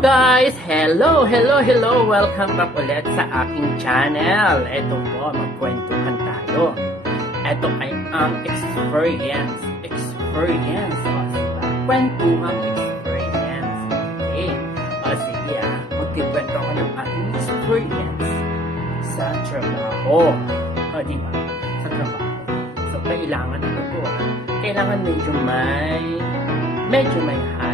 guys! Hello, hello, hello! Welcome back ulit sa aking channel. Ito po, magkwentuhan tayo. Ito ay ang experience. Experience. O, diba? Kwentuhang experience. Okay. O, sige ah. Magkikwento ko ng aking experience sa trabaho. O, diba? Sa trabaho. So, kailangan ano po ah. Kailangan medyo may medyo may and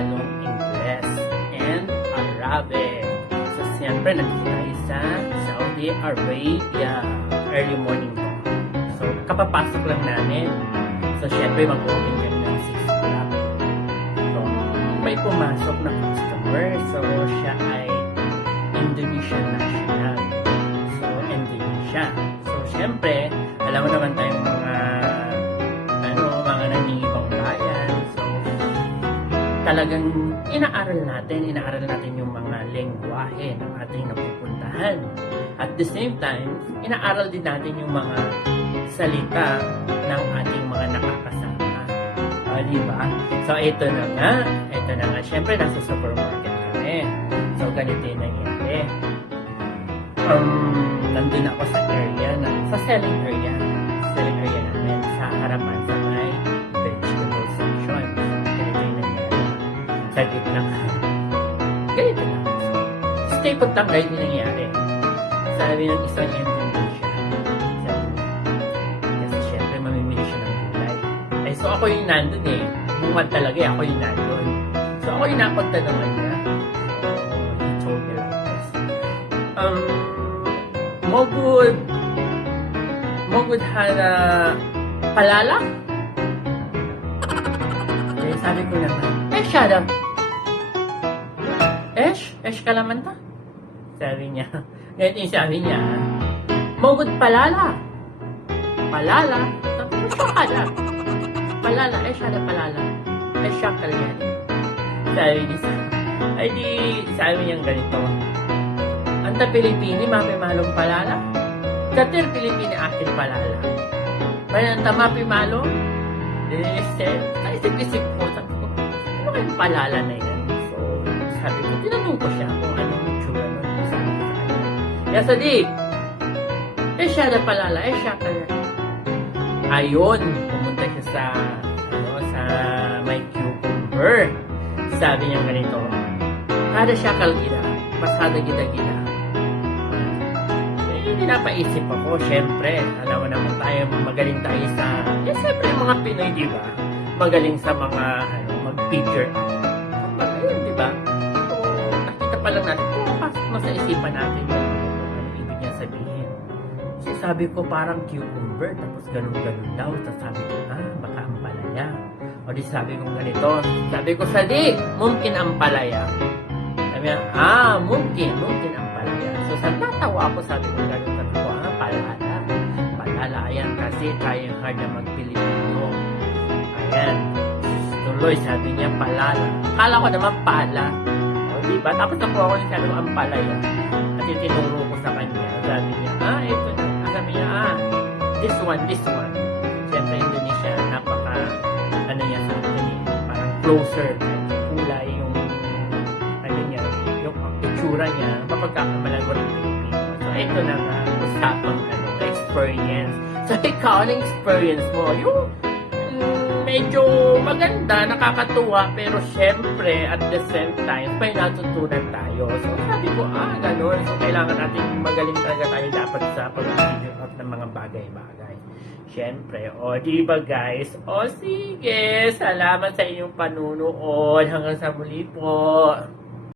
Arabic. So, siyempre, nandito tayo sa Saudi Arabia. Early morning po. So, kapapasok lang namin. So, siyempre, mag-open kami ng 6 o'clock. So, may pumasok na customer. So, siya ay Indonesian national. So, Indonesia. So, siyempre, alam mo naman talagang inaaral natin, inaaral natin yung mga lengguwahe ng ating napupuntahan. At the same time, inaaral din natin yung mga salita ng ating mga nakakasama. O, di ba? So, ito na nga. Ito na nga. Siyempre, nasa supermarket kami. So, ganito yung nangyari. Um, nandun ako sa area, na, sa selling area. Selling area namin sa harapan sa may Sa gitna. Ganito na. So, stay put lang ganito yung nangyari. Sabi ng isang Indonesia. Sabi niya, kasi syempre mamimili siya ng gulay. Ay, so ako yung nandun eh. Bungad talaga eh, ako yung nandun. So ako yung napagtanungan niya. So, he told me like this. Um, Mogud, Mogud hana palala? Eh, sabi ko naman, eh, shut up. Esh, Esh ka naman ta? Sabi niya, ganito yung sabi niya, Mogud palala. Palala? Sabi. Palala, eh, shut up, palala. Eh, shock ka yan. Sabi niya, ay di, sabi niya ganito, Anta Pilipini, mami malong palala. Katir Pilipini, akin palala. Kaya anta mapi malong, Este, naisip-isip ko, sabi ko, ano kayong palala na yan? Tinanong ko siya kung anong itsura nun. Sabi ko sa Kaya Sadiq, eh siya na palala, eh siya ka Ayun, pumunta siya sa, ano, sa may cucumber. Sabi niya ganito, kada siya kalgila, pasada gida-gida. Eh, hindi napaisip ako, syempre, alam mo naman tayo, magaling tayo sa, eh, syempre, yung mga Pinoy, di ba? Magaling sa mga, ano, mag-picture out. Lang natin, pumapasok na sa isipan natin kung ano ibig niya sabihin. So, sabi ko, parang cucumber, tapos ganun-ganun daw. Tapos sabi ko, ah, baka ampalaya. O di sabi ko ganito, sabi ko, Sadi, mungkin ampalaya. Sabi niya, ah, mungkin, mungkin ampalaya. So, sa natawa ako, sabi ko, ganun sabi ko, ah, palala. Palala, ayan, kasi kaya hard na mag-Pilipino. Ayan. Tuloy, sabi niya, palala. Akala ko naman pala. O, di ba? Tapos nakuha ko yung sabi ko, ang palaya. At yung tinuro ko sa kanya, sabi niya, ah, ito na. Ah, Sabi niya, ah, this one, this one. Siyempre, Indonesia, napaka, ano niya sa akin, eh, parang closer. Kulay yung, ano niya, yung itsura niya, mapagkakamalan ko rin Pilipino. So, ito na nga, usapang, ano, experience. So, ikaw, anong experience mo? Yung, medyo maganda, nakakatuwa, pero syempre, at the same time, may natutunan tayo. So, sabi ko, ah, ganun. So, kailangan natin magaling talaga tayo dapat sa pag-video out ng mga bagay-bagay. Syempre, o, di ba guys? O, sige, salamat sa inyong panunood. Hanggang sa muli po.